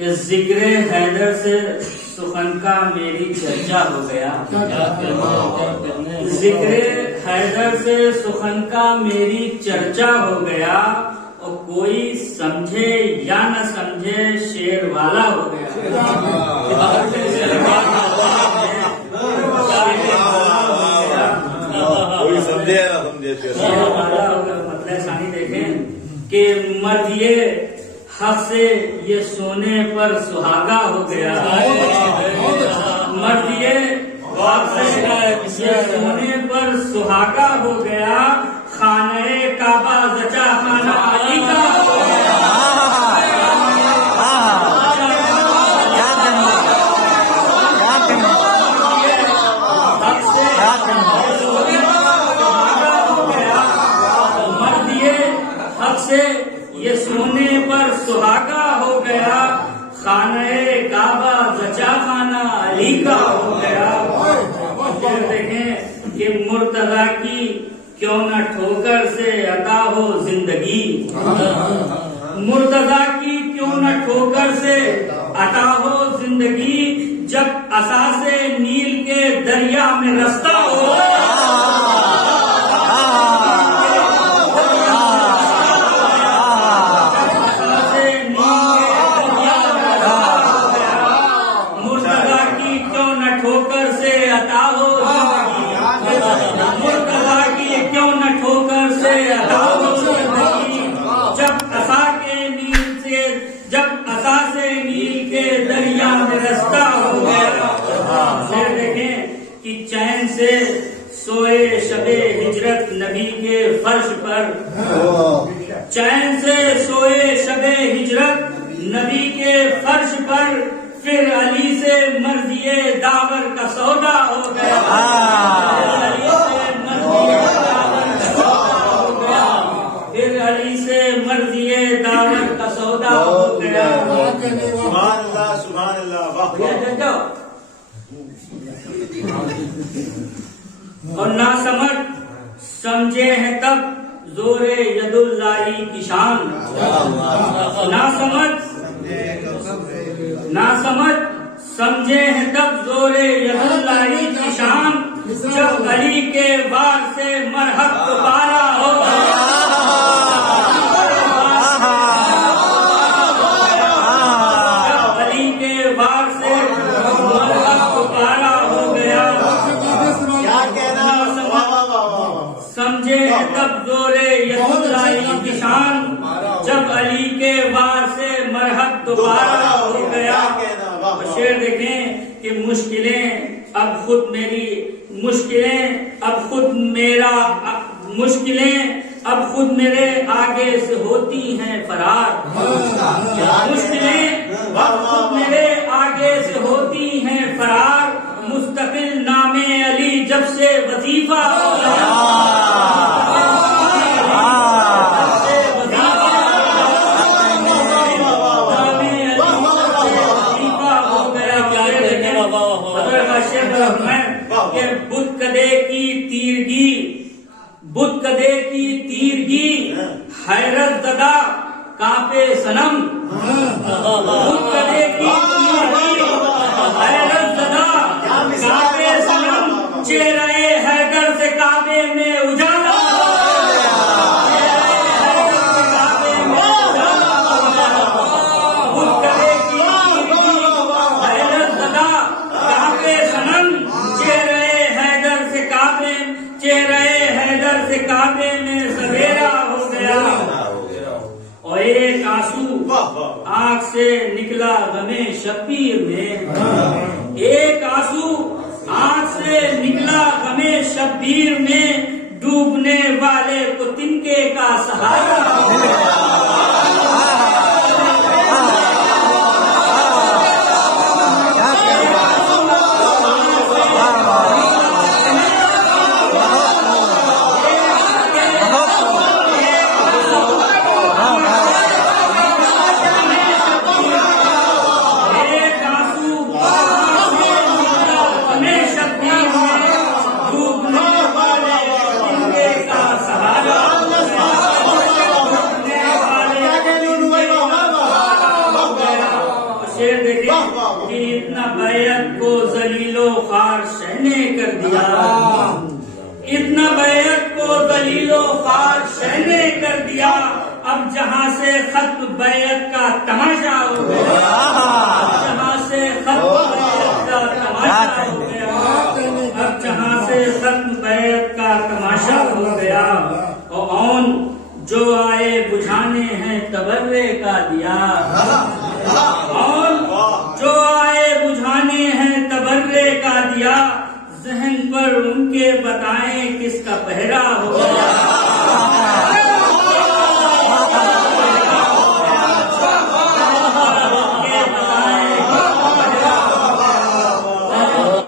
کہ ذکر حیدر سے سخن کا میری چرچا ہو گیا. ذکر حیدر سے سخن کا میری چرچا ہو گیا، اور کوئی سمجھے یا نہ سمجھے شیر والا ہو گیا. مطلب ثانی دیکھیں کہ مرد یہ حق سے یہ سونے پر سہاگا ہو گیا. مرد یہ حق سے یہ سونے پر سہاگا ہو گیا، خانہ کعبہ زچا خانہ علی کا ہو گیا. یہ سونے پر سہاگا ہو گیا، خانہ کعبہ زچا خانہ علی کا ہو گیا. پھر دیکھیں کہ مرتضیٰ کی کیوں نہ ٹھوکر سے عطا ہو زندگی. مرتضیٰ کی کیوں نہ ٹھوکر سے عطا ہو زندگی، جب اساس نیل کے دریا میں رستہ ہو. چین سے سوئے شب ہجرت نبی کے فرش پر، چین سے سوئے شب ہجرت نبی کے فرش پر، پھر علی سے مرضی داور کا سودا ہو گیا. پھر علی سے مرضی داور کا سودا ہو گیا. سبحان اللہ سبحان اللہ. اور نہ سمجھ سمجھے ہیں تب زور ید اللہ کی شان. نہ سمجھ سمجھے ہیں تب زور ید اللہ کی شان، جب علی کے وار سے مرحب پارا ہو گیا. تب زورے ید اللہ کی شان، جب علی کے وار سے مرحب دوبارہ ہو گیا. شعر دیکھیں کہ مشکلیں اب خود میری، مشکلیں اب خود میرا، مشکلیں اب خود میرے آگے سے ہوتی ہیں فرار. مشکلیں اب خود میرے آگے سے ہوتی ہیں فرار، مستقل نام علی جب سے وظیفہ ہو گیا. کہ بت کدے کی تیرگی، بت کدے کی تیرگی حیرت زدہ کانپے صنم. بت کدے کی تیرگی حیرت زدہ کانپے صنم، چہرہ حیدر سے کعبے میں اجالا. کعبے میں سویرا ہو گیا. اور ایک آنسو آنکھ سے نکلا غم شبیر میں، ایک آنسو آنکھ سے نکلا غم شبیر میں، ڈوبنے والے کو تنکے کا سہارا ہو گیا. شعر دیکھیں کہ اتنا بیعت کو ذلیل و خوار شہ نے کر دیا، اتنا بیعت کو ذلیل و خوار شہ نے کر دیا، اب جہاں سے ختم بیعت کا تماشا ہو گیا، اب جہاں سے ختم بیعت کا تماشا ہو گیا، اب جہاں سے ختم بیعت کا تماشا ہو گیا، اور جو آئے بجھانے ہیں تبرے کا دیا، اور جو آئے بجھانے ہیں تبرے کا دیا، ذہن پر ان کے بتائیں کس کا پہرا ہو